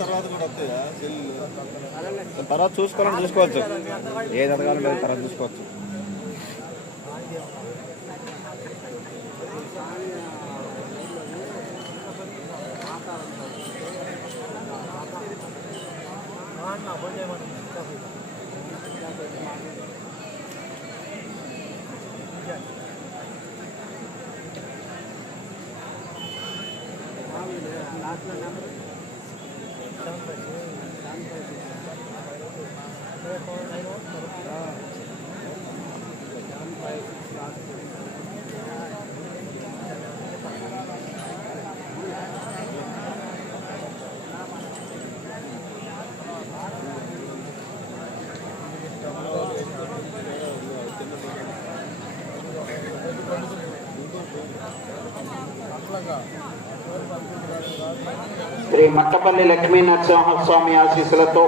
తర్వాత కూడా వస్తాయా? తర్వాత చూసుకోవాలని చూసుకోవచ్చు. ఏది ఎదగాలంటే తర్వాత చూసుకోవచ్చు. శ్రీ మట్టపల్లి లక్ష్మీ నరసింహస్వామి ఆశీస్సులతో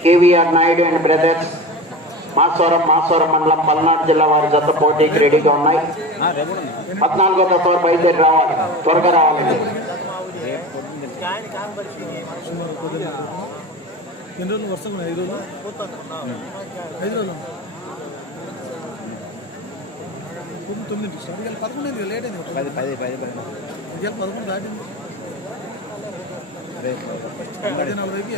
KVR Naidu and brothers Masavaram Masavaram మండలం పల్నాడు జిల్లా వారి జత పోటీకి రెడీగా ఉన్నాయి పద్నాలుగో జత బయలుదేరి రావాలి త్వరగా రావాలండి ఎన్ని రోజులు వరుసగా ఐదు రోజులు ఐదు రోజులు తొమ్మిది స్టార్ట్ పదకొండు లేట్ అయింది పది పది పది పది ఇవాళ పదకొండు దాటింది. పది నలభైకి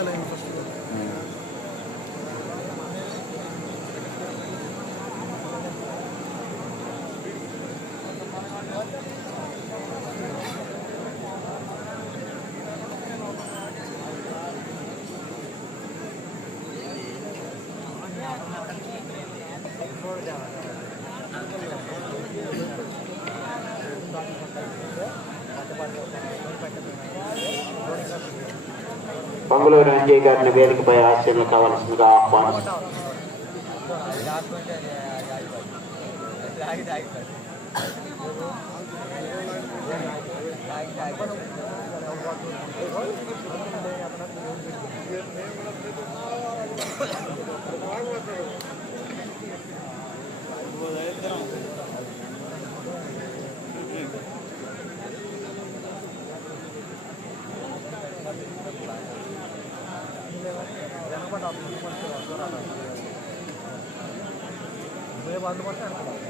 ఇలా అయింది ఫస్ట్ పొంగులూరు అంజయ్ గారిని వేదికపై அது மட்டும் இருக்கும்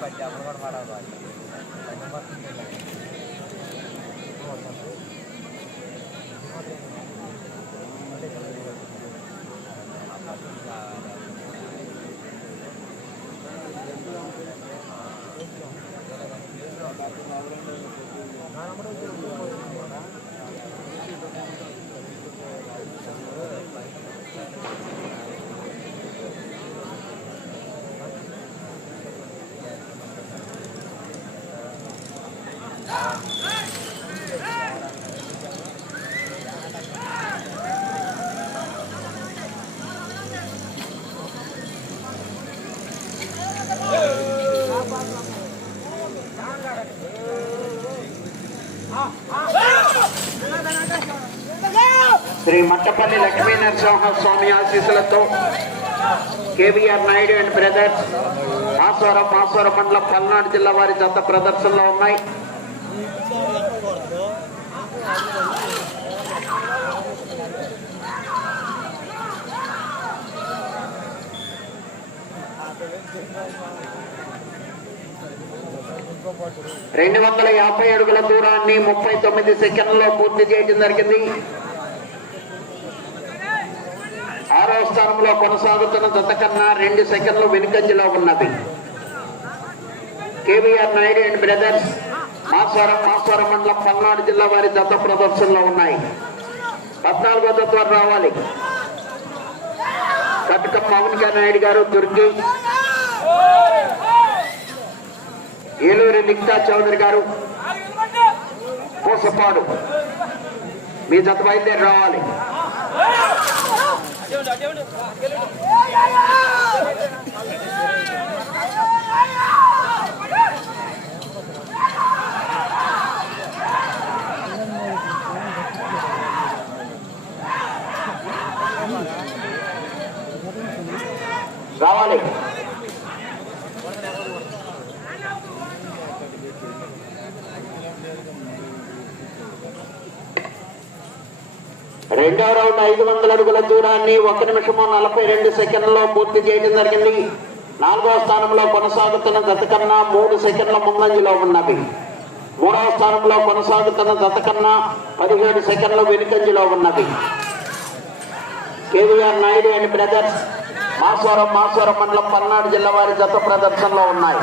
பஞ்சாபுரம் மாடாது Okay. శ్రీ మట్టపల్లి లక్ష్మీ నరసింహ స్వామి ఆశీస్సులతో KVR Naidu and brothers Masavaram Masavaram మండలం పల్నాడు జిల్లా వారి జత ప్రదర్శనలో ఉన్నాయి. రెండు వందల యాభై అడుగుల దూరాన్ని ముప్పై తొమ్మిది సెకండ్లలో పూర్తి చేయడం జరిగింది. ఆరో స్థానంలో కొనసాగుతున్న జత కన్నా రెండు సెకండ్లు వెనుకంజలో ఉన్నది. KVR Naidu and brothers Maswaram Maswaram మండలం పల్నాడు జిల్లా వారి జత ప్రదర్శనలో ఉన్నాయి. పద్నాలుగో జత రావాలి రావాలి. కటకం మౌనికా నాయుడు గారు దుర్గి. ఏలూరి నిక్తా చౌదరి గారు కోసపాడు. మీ జత బయలుదేరి రావాలి. రావాలి. రెండవ రౌండ్ ఐదు వందల అడుగుల దూరాన్ని ఒక నిమిషము నలభై రెండు సెకండ్లలో పూర్తి చేయడం జరిగింది. నాలుగవ స్థానంలో కొనసాగుతున్న జత కన్నా మూడు సెకండ్ల ముందంజలో ఉన్నవి. మూడవ స్థానంలో కొనసాగుతున్న జత కన్నా పదిహేడు సెకండ్ల వెనుకంజలో ఉన్నవి. KVR Naidu and brothers Maswaram Maswaram మండలం పల్నాడు జిల్లా వారి జత ప్రదర్శనలో ఉన్నాయి.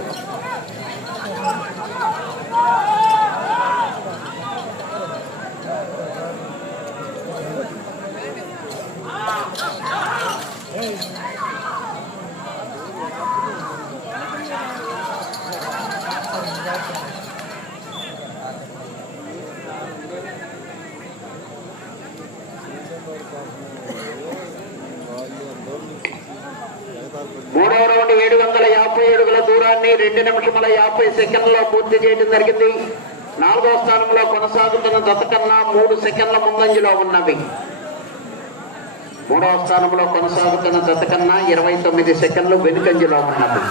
మూడవ రౌండ్ ఏడు వందల యాభై అడుగుల దూరాన్ని రెండు నిమిషముల యాభై సెకండ్లలో పూర్తి చేయడం జరిగింది. నాలుగవ స్థానంలో కొనసాగుతున్న జత మూడు సెకండ్ల ముందంజలో ఉన్నవి. మూడవ స్థానంలో కొనసాగుతున్న జత ఇరవై తొమ్మిది సెకండ్లు వెనుకంజలో ఉన్నవి.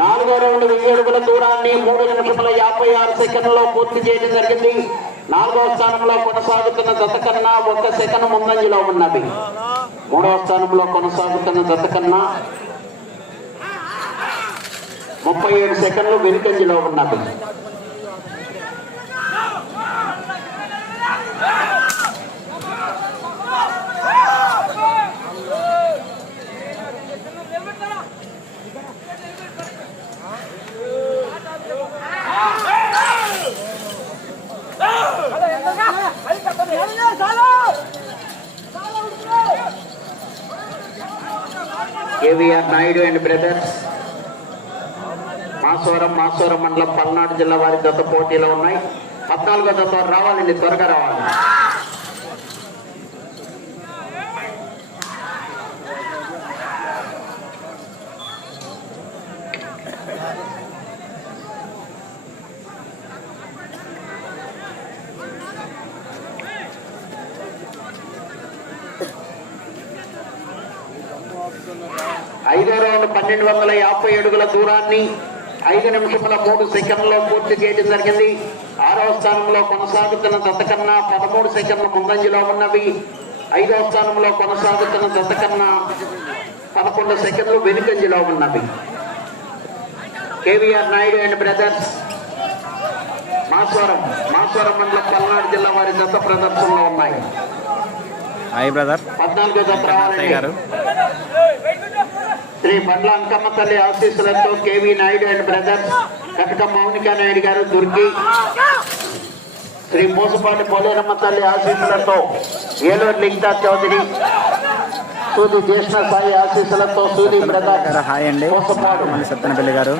నాలుగో రౌండ్ వెయ్యి అడుగుల దూరాన్ని మూడు నిమిషముల యాభై ఆరు సెకండ్లలో పూర్తి చేయడం జరిగింది. నాలుగవ స్థానంలో కొనసాగుతున్న జత కన్నా ఒక సెకండ్ ముందంజలో ఉన్నది. మూడవ స్థానంలో కొనసాగుతున్న జత కన్నా ముప్పై ఏడు సెకండ్లు వెనుకంజలో ఉన్నది. KVR Naidu and brothers. Masavaram Masavaram మండలం పల్నాడు జిల్లా వారి జత పోటీలో ఉన్నాయి. పద్నాలుగో జత రావాలండి త్వరగా రావాలి ఐదో రౌండ్ పన్నెండు వందల యాభై అడుగుల దూరాన్ని ఐదు నిమిషముల మూడు సెకండ్లలో పూర్తి చేయడం జరిగింది. ఆరవ స్థానంలో కొనసాగుతున్న జత కన్నా పదమూడు సెకండ్ల ముందంజలో ఉన్నవి. ఐదవ స్థానంలో కొనసాగుతున్న జత కన్నా పదకొండు సెకండ్లు వెనుకంజలో ఉన్నవి. KVR Naidu and brothers Maswaram Maswaram మండలం పల్నాడు జిల్లా వారి జత ప్రదర్శనలో ఉన్నాయి. Hi brother. పద్నాలుగో రావాలండి శ్రీ బండ్ల అంకమ్మ తల్లి ఆశీస్సులతో కేవీ నాయుడు అండ్ బ్రదర్స్ కటక మౌనికా నాయుడు గారు దుర్గి శ్రీ మోసపాటి పోలేరమ్మ తల్లి ఆశీస్సులతో ఏలూరు లింకా చౌదరి సూది జ్యేష్ఠ సాయి ఆశీస్సులతో సూది బ్రదర్ హాయ్ అండి. మళ్ళీ సత్తెనపల్లి గారు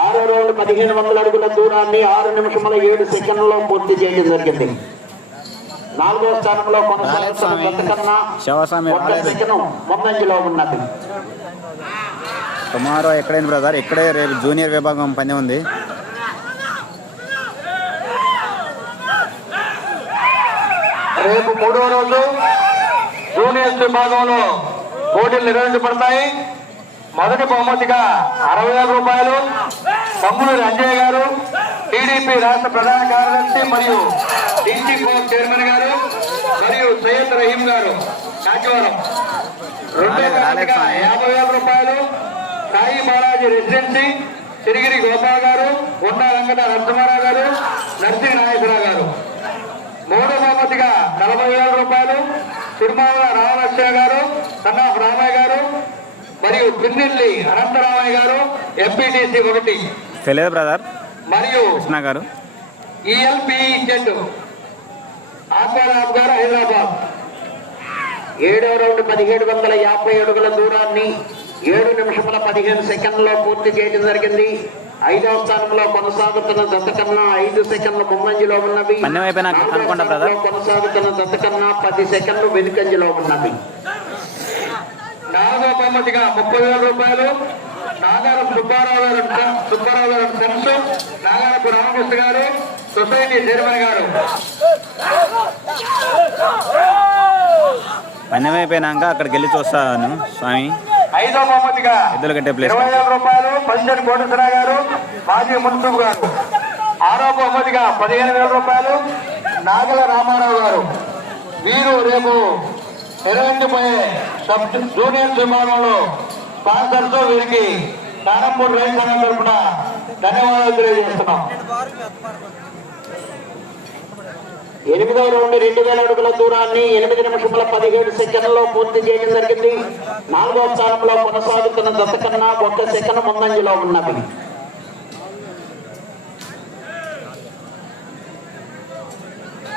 ఆరో రౌండ్ పదిహేను వందల అడుగుల దూరాన్ని ఆరు నిమిషముల ఏడు సెకండ్లలో పూర్తి చేయడం జరిగింది. నాలుగో స్థానంలో ముందంజలో ఉన్నది. టుమారో ఎక్కడైంది బ్రదర్? ఇక్కడే రేపు జూనియర్ విభాగం పని ఉంది. రేపు మూడవ రోజు జూనియర్స్ విభాగంలో పోటీలు నిర్వహించబడతాయి. మొదటి బహుమతిగా అరవై వేల రూపాయలు. తమ్ముడు అంజయ్య గారు టీడీపీ రాష్ట్ర ప్రధాన కార్యదర్శి మరియు డీసీ బోర్డు చైర్మన్ గారు మరియు సయ్యద్ రహీం గారు. కాకివరం. రెండో యాభై వేల రూపాయలు. సాయి బాలాజీ రెసిడెన్సీ సిరిగిరి గోపాల్ గారు కొండా వెంకట నరసింహారావు గారు నరసింహ నాగేశ్వరరావు గారు. మూడో బహుమతిగా నలభై వేల రూపాయలు. తిరుమల రామలక్ష్మ గారు సన్నాఫ్ రామయ్య గారు మరియు పిన్నెల్లి అనంతరామయ్య గారు ఎంపీటీసీ ఒకటి. తెలియదు బ్రదర్. మరియు కృష్ణ గారు. గారు హైదరాబాద్. ఏడవ రౌండ్ పదిహేడు వందల యాభై అడుగుల దూరాన్ని ఏడు నిమిషముల పదిహేను సెకండ్లో పూర్తి చేయడం జరిగింది. ఐదవ స్థానంలో కొనసాగుతున్న జత కన్నా ఐదు సెకండ్ల ముందంజలో ఉన్నవి. కొనసాగుతున్న జత కన్నా పది సెకండ్లు వెనుకంజలో ఉన్నవి. నాలుగో బహుమతిగా ముప్పై వేల రూపాయలు నాగారం సుబ్బారావు గారు సుబ్బారావు గారు సెన్స్ నాగారపు రామకృష్ణ గారు సొసైటీ చైర్మన్ గారు. పన్నెం అయిపోయినాక అక్కడికి వెళ్ళి చూస్తాను స్వామి. ఐదో బహుమతిగా ఎద్దుల కట్టే ప్లేస్ ఇరవై వేల రూపాయలు పంచని కోటేశ్వర గారు మాజీ మున్సిపల్ గారు. ఆరో బహుమతిగా పదిహేను వేల రూపాయలు నాగల రామారావు గారు. వీరు రేపు నిర్వహించబోయే సబ్ జూనియర్ విభాగంలో స్పాన్సర్స్ వీరికి కారంపూర్ రైతు సంఘం తరఫున ధన్యవాదాలు తెలియజేస్తున్నాం. ఎనిమిదవ రౌండ్ రెండు వేల అడుగుల దూరాన్ని ఎనిమిది నిమిషముల పదిహేడు సెకండ్లలో పూర్తి చేయడం జరిగింది. నాలుగవ స్థానంలో కొనసాగుతున్న దశ కన్నా ఒక్క సెకండ్ ముందంజలో ఉన్నది.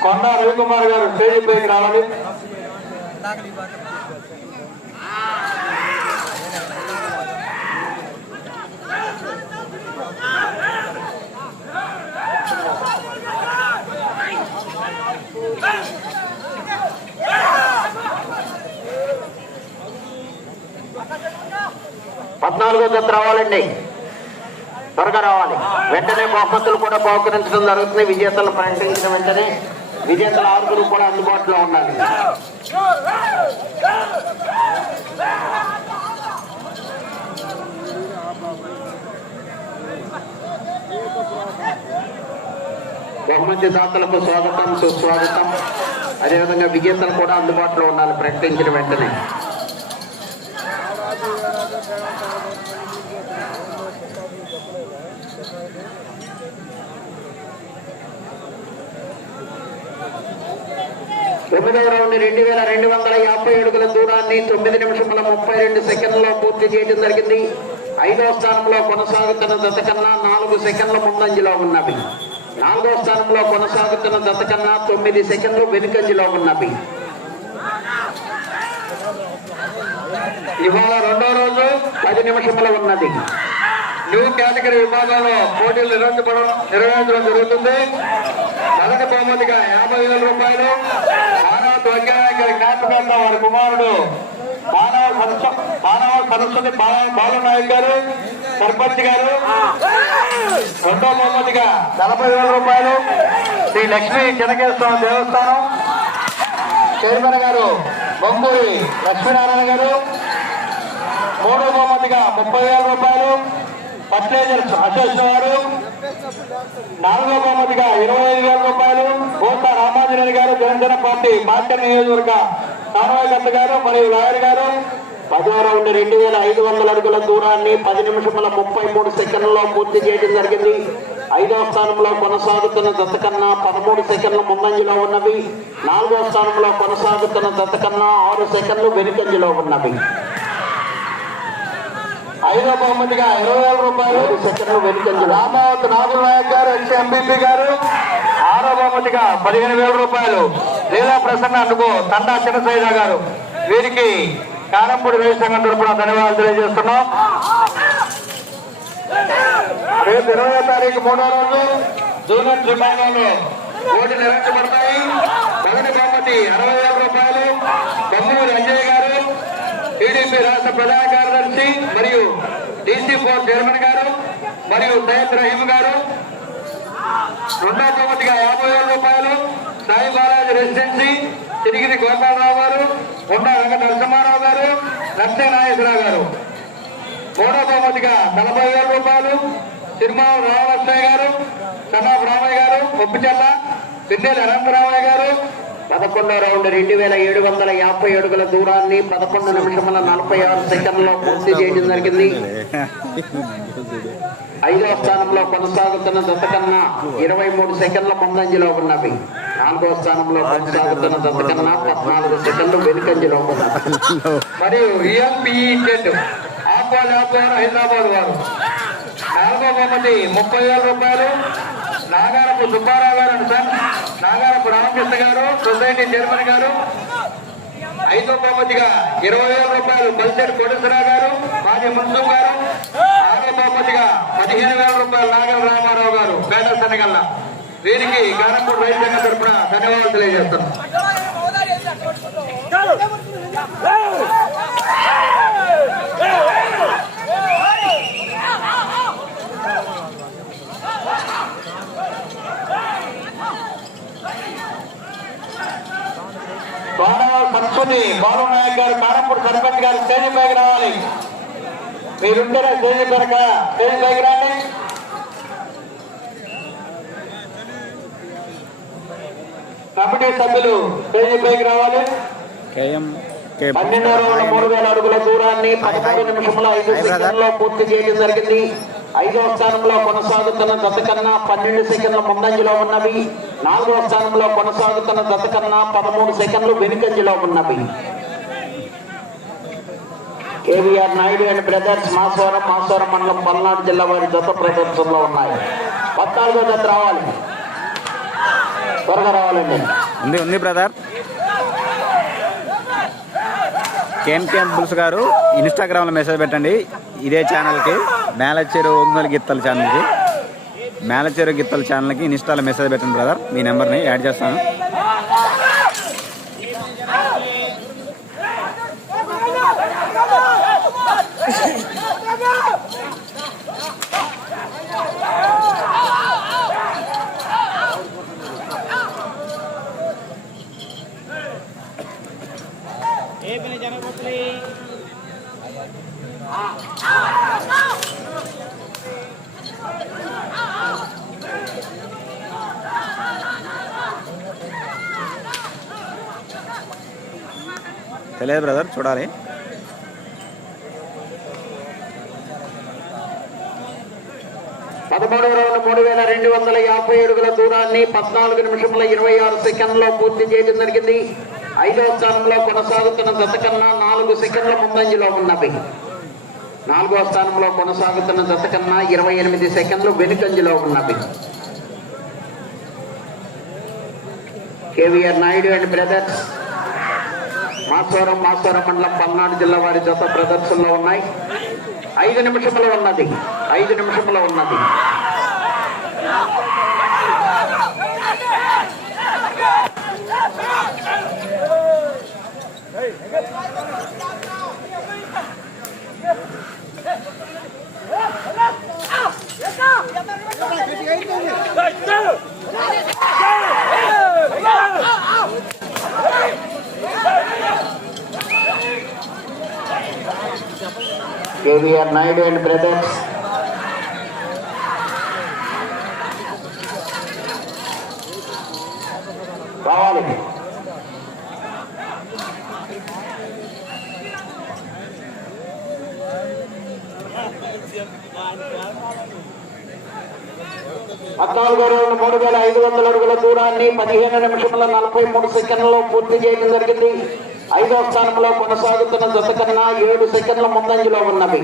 కొండ రవికుమార్ గారు స్టేజ్ పైకి రావాలి. పద్నాలుగో జత రావాలండి. త్వరగా రావాలి. వెంటనే బహుమతులు కూడా బహుకరించడం జరుగుతుంది. విజేతలు ప్రకటించిన వెంటనే విజేతల ఆరుగురు కూడా అందుబాటులో ఉండాలి. బహుమతి దాతలకు స్వాగతం సుస్వాగతం. అదేవిధంగా విజేతలు కూడా అందుబాటులో ఉండాలి ప్రకటించిన వెంటనే. తొమ్మిదవ రౌండ్ రెండు వేల రెండు వందల యాభై అడుగుల దూరాన్ని తొమ్మిది నిమిషముల ముప్పై రెండు సెకండ్లలో పూర్తి చేయడం జరిగింది. ఐదవ స్థానంలో కొనసాగుతున్న దశ కన్నా నాలుగు సెకండ్ల ముందంజలో ఉన్నవి. నాలుగవ స్థానంలో కొనసాగుతున్న దశ కన్నా తొమ్మిది సెకండ్లు వెనుకంజలో ఉన్నవి. ఇవాళ రెండో రోజు పది నిమిషముల ఉన్నది. న్యూ కేటగిరీ విభాగంలో పోటీలు నిర్వహించబడడం నిర్వహించడం జరుగుతుంది. మొదటి బహుమతిగా యాభై వేల రూపాయలు. మానవ ధ్వజనాయక జ్ఞాపకార్థం వారి కుమారుడు మానవ సరస్వ మానవ సరస్వతి బాలనాయక్ గారు సర్పంచ్ గారు. రెండో బహుమతిగా నలభై వేల రూపాయలు. శ్రీ లక్ష్మీ చినకేశ్వర దేవస్థానం. చైర్మన్ గారు బొంగూరి లక్ష్మీనారాయణ గారు. మూడో బహుమతిగా ముప్పై వేల రూపాయలు. ఫర్టిలైజర్ అసోసియేషన్ వారు నాలుగో బహుమతిగా ఇరవై ఐదు వేల రూపాయలు. కోట రామాంజనేయులు గారు జనసేన పార్టీ మార్కెట్ నియోజకవర్గ సమన్వయకర్త గారు మరియు లాయర్ గారు. పదో ఉండే రెండు వేల ఐదు వందల అడుగుల దూరాన్ని పది నిమిషముల ముప్పై మూడు సెకండ్లలో పూర్తి చేయడం జరిగింది. ఐదవ స్థానంలో కొనసాగుతున్న దత్త కన్నా పదమూడు సెకండ్లు ముందంజలో ఉన్నవి. నాలుగవ స్థానంలో కొనసాగుతున్న దత్త కన్నా ఆరు సెకండ్లు వెనుకంజలో ఉన్నవి. ఐదో బహుమతిగా ఇరవై వేల రూపాయలు. రామావతి సెకండ్లు నాగుల నాయక్ గారు ఎక్స్ ఎంపీపీ గారు ఆరో బహుమతిగా పదిహేను వేల రూపాయలు. లీలా ప్రసన్న అనుకో తండా చిన్నసైజా గారు. వీరికి కారంపూడి రైతు తరపున ధన్యవాదాలు తెలియజేస్తున్నాం. రేపు ఇరవై తారీఖు మూడో రోజు జూనియర్ విభాగంలో ఓటు నిర్వహించబడతాయి. మొదటి బహుమతి అరవై వేల రూపాయలు. బొమ్మూరి అంజయ్య గారు టీడీపీ రాష్ట్ర ప్రధాన కార్యదర్శి మరియు డీసీ ఫోర్ చైర్మన్ గారు మరియు సయ్యద్ రహీం గారు. రెండో బహుమతిగా యాభై వేల రూపాయలు సాయి బాలాజీ రెసిడెన్సీ తిరిగిరి గోపాలరావు గారు ఉండ వెంకట నరసింహారావు గారు లక్ష్మీ నాగేశ్వరరావు గారు. మూడో బహుమతిగా నలభై వేల రూపాయలు తిరుమల రామలక్ష్మయ్య గారు సన్నాపు రామయ్య గారు పొప్పిచెల్ల పిన్నెల అనంతరామయ్య గారు పదకొండో రౌండ్ రెండు వేల ఏడు వందల యాభై అడుగుల దూరాన్ని పదకొండు నిమిషముల నలభై ఆరు సెకండ్లో పూర్తి చేయడం జరిగింది. ఐదవ స్థానంలో కొనసాగుతున్న దత్త కన్నా ఇరవై మూడు సెకండ్ల ముందంజలో ఉన్నవి. నాలుగో స్థానంలో కొనసాగుతున్న దత్త కన్నా పద్నాలుగు సెకండ్లు వెనుకంజలో ఉన్నవి. మరియు ఈఎల్పిఈ హైదరాబాద్ వారు. నాలుగో బహుమతి ముప్పై వేల రూపాయలు. నాగారపు సుబ్బారావు గారు సార్ నాగారపు రామకృష్ణ గారు సొసైటీ చైర్మన్ గారు ఐదో బహుమతిగా ఇరవై వేల రూపాయలు బల్సేటి కోటేశ్వరరావు గారు మాజీ మున్సిపల్ గారు ఆరో బహుమతిగా పదిహేను వేల రూపాయలు నాగర రామారావు గారు పేద శనగల్ల. వీరికి కారంపూడి రైతు సంఘం తరఫున ధన్యవాదాలు తెలియజేస్తున్నాం. సంస్కృతి బాలు నాయక్ గారు కారంపూడి సర్పంచ్ గారు స్టేజ్ పైకి రావాలి. మీరుంటేనే స్టేజ్ పైక స్టేజ్ పైకి రాండి. కమిటీ సభ్యులు స్టేజ్ పైకి రావాలి. పన్నెండు వందల మూడు వేల అడుగుల దూరాన్ని పదమూడు నిమిషముల ఐదు సెకండ్లో పూర్తి చేయడం జరిగింది. ఐదవ స్థానంలో కొనసాగుతున్న దశ కన్నా పన్నెండు సెకండ్ల ముందంజలో ఉన్నవి. నాలుగవ స్థానంలో కొనసాగుతున్న దశ కన్నా పదమూడు సెకండ్లు వెనుకంజలో ఉన్నవి KVR Naidu and brothers Masavaram Masavaram మండలం పల్నాడు జిల్లా వారి జత ప్రదర్శనలో ఉన్నాయి. పద్నాలుగో జత రావాలి. త్వరగా రావాలండి. ఉంది ఉంది బ్రదర్. కేఎంకేఎం బుల్స్ గారు ఇన్స్టాగ్రామ్లో మెసేజ్ పెట్టండి. ఇదే ఛానల్కి మేలచేరు ఒంగోలు గీతల ఛానల్కి మేలచేరు గిత్తల ఛానల్కి ఇన్స్టాలో మెసేజ్ పెట్టండి బ్రదర్. మీ నెంబర్ని యాడ్ చేస్తాను. లేదు బ్రదర్ చూడాలి. పదమూడవ రౌండ్ మూడు వేల రెండు వందల యాభై అడుగుల దూరాన్ని పద్నాలుగు నిమిషముల ఇరవై ఆరు సెకండ్లో పూర్తి చేయడం జరిగింది. ఐదవ స్థానంలో కొనసాగుతున్న దశ కన్నా నాలుగు సెకండ్ల ముందంజలో ఉన్నవి. నాలుగవ స్థానంలో కొనసాగుతున్న దశ కన్నా ఇరవై ఎనిమిది సెకండ్లు వెనుకంజలో ఉన్నవి. KVR Naidu and brothers Masavaram Masavaram మండలం పల్నాడు జిల్లా వారి జత ప్రదర్శనలో ఉన్నాయి ఐదు నిమిషములు ఉన్నది ఐదు నిమిషములు ఉన్నది కేవీఆర్ నాయుడు అండ్ బ్రదర్స్ రావాలి పద్నాలుగు రౌండ్ మూడు వేల ఐదు వందల అడుగుల దూరాన్ని పదిహేను నిమిషముల నలభై మూడు సెకండ్లలో పూర్తి చేయడం జరిగింది. ఐదవ స్థానంలో కొనసాగుతున్న దశ కన్నా ఏడు సెకండ్ల ముందంజలో ఉన్నవి.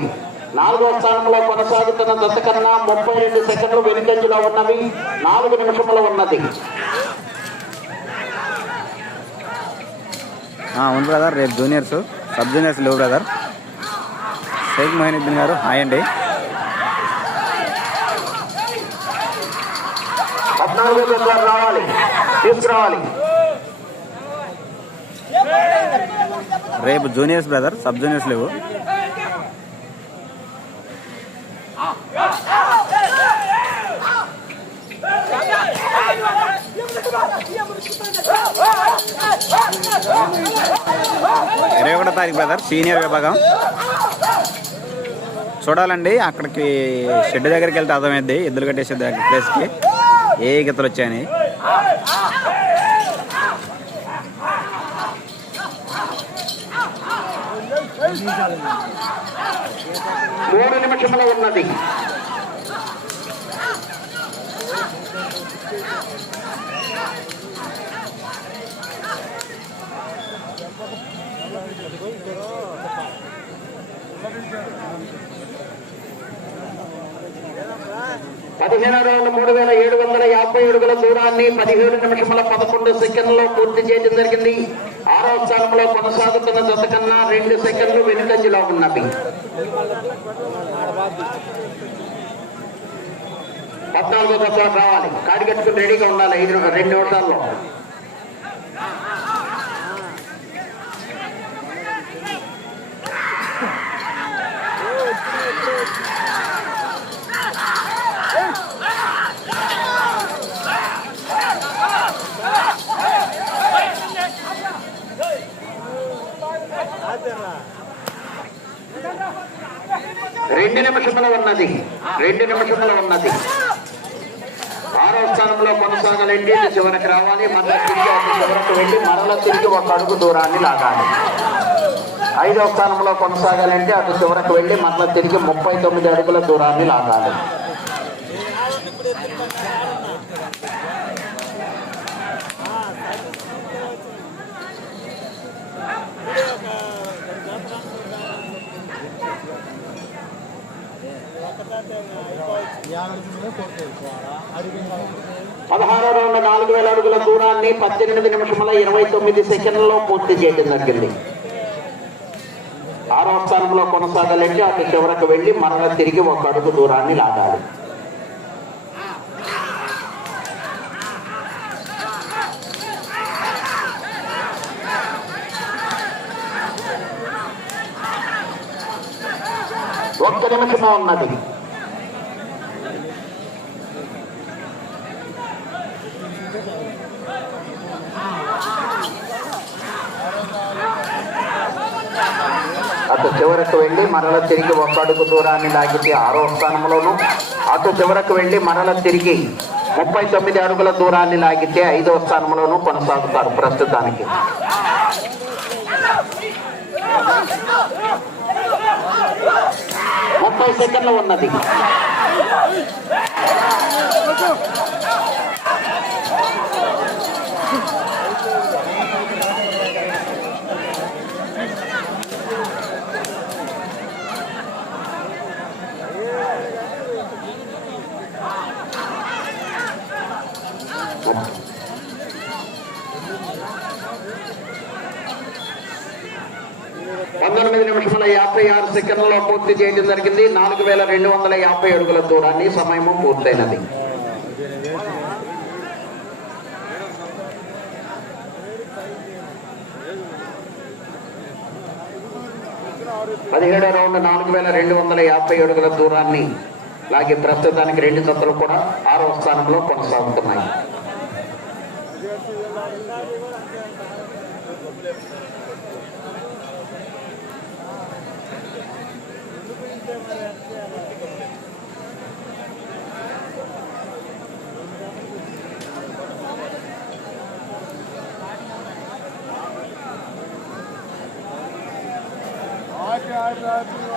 నాలుగవ స్థానంలో కొనసాగుతున్న దశ కన్నా ముప్పై రెండు సెకండ్లు వెనుకంజలో ఉన్నవి. నాలుగు నిమిషములు ఉన్నది. అవును బ్రదర్ రేపు జూనియర్స్ సబ్ జూనియర్స్ లేవు బ్రదర్. షేక్ మొహినుద్దీన్ గారు హాయ్ అండి. పద్నాలుగో రావాలి తీసుకురావాలి. రేపు జూనియర్స్ బ్రదర్ సబ్ జూనియర్స్ లేవు. ఇరవై ఒకటో తారీఖు బ్రదర్ సీనియర్ విభాగం. చూడాలండి అక్కడికి షెడ్ దగ్గరికి వెళ్తే అర్థమైద్ది ఎద్దులు కట్టేసే దగ్గర ప్లేస్కి. ఏ ఏ గీతలు వచ్చాయని. మూడు ఉన్నది. పదిహేను రౌండ్ మూడు వేల ఏడు వందల యాభై అడుగుల దూరాన్ని పదిహేడు నిమిషముల పదకొండు సెకండ్లో పూర్తి చేయడం జరిగింది. ఆరో స్థానంలో కొనసాగుతున్న జత కన్నా రెండు సెకండ్లు వెనుకంజలో ఉన్నవి. పద్నాలుగో దశ రావాలి. కాడి కట్టుకుని రెడీగా ఉండాలి. ఐదు రెండు నిమిషాల్లో రెండు నిమిషముల ఉన్నది. రెండు నిమిషముల ఉన్నది. ఆరో స్థానంలో కొనసాగాలండి. చివరికి రావాలి. మరలా తిరిగి ఒక చివరకు వెళ్ళి మరల తిరిగి ఒక అడుగు దూరాన్ని లాగాలి. ఐదో స్థానంలో కొనసాగాలంటే అటు చివరకు వెళ్ళి మరల తిరిగి ముప్పై తొమ్మిది అడుగుల దూరాన్ని లాగాలి. పదహారు రౌండ్ నాలుగు వేల అడుగుల దూరాన్ని పద్దెనిమిది నిమిషముల ఇరవై తొమ్మిది సెకండ్లలో పూర్తి చేయడం జరిగింది. ఆరో స్థానంలో కొనసాగాలంటే అటు చివరకు వెళ్ళి మరల తిరిగి ఒక అడుగు దూరాన్ని లాగాలి. ఒక్క నిమిషమే ఉన్నది అటు చివరకు వెళ్ళి మరల తిరిగి ఒక అడుగు దూరాన్ని లాగితే ఆరో స్థానంలోను. అటు చివరకు వెళ్ళి మరల తిరిగి ముప్పై తొమ్మిది అడుగుల దూరాన్ని లాగితే ఐదో స్థానంలోను కొనసాగుతారు ప్రస్తుతానికి. ముప్పై సెకండ్లు ఉన్నది. యాభై ఆరు సెకండ్లలో పూర్తి చేయడం జరిగింది. నాలుగు వేల రెండు వందల యాభై అడుగుల దూరాన్ని సమయము పూర్తయినది. పదిహేడు రౌండ్ నాలుగు వేల రెండు వందల యాభై అడుగుల దూరాన్ని అలాగే ప్రస్తుతానికి రెండు జతలు కూడా ఆరో స్థానంలో కొనసాగుతున్నాయి. Hadi hadi hadi.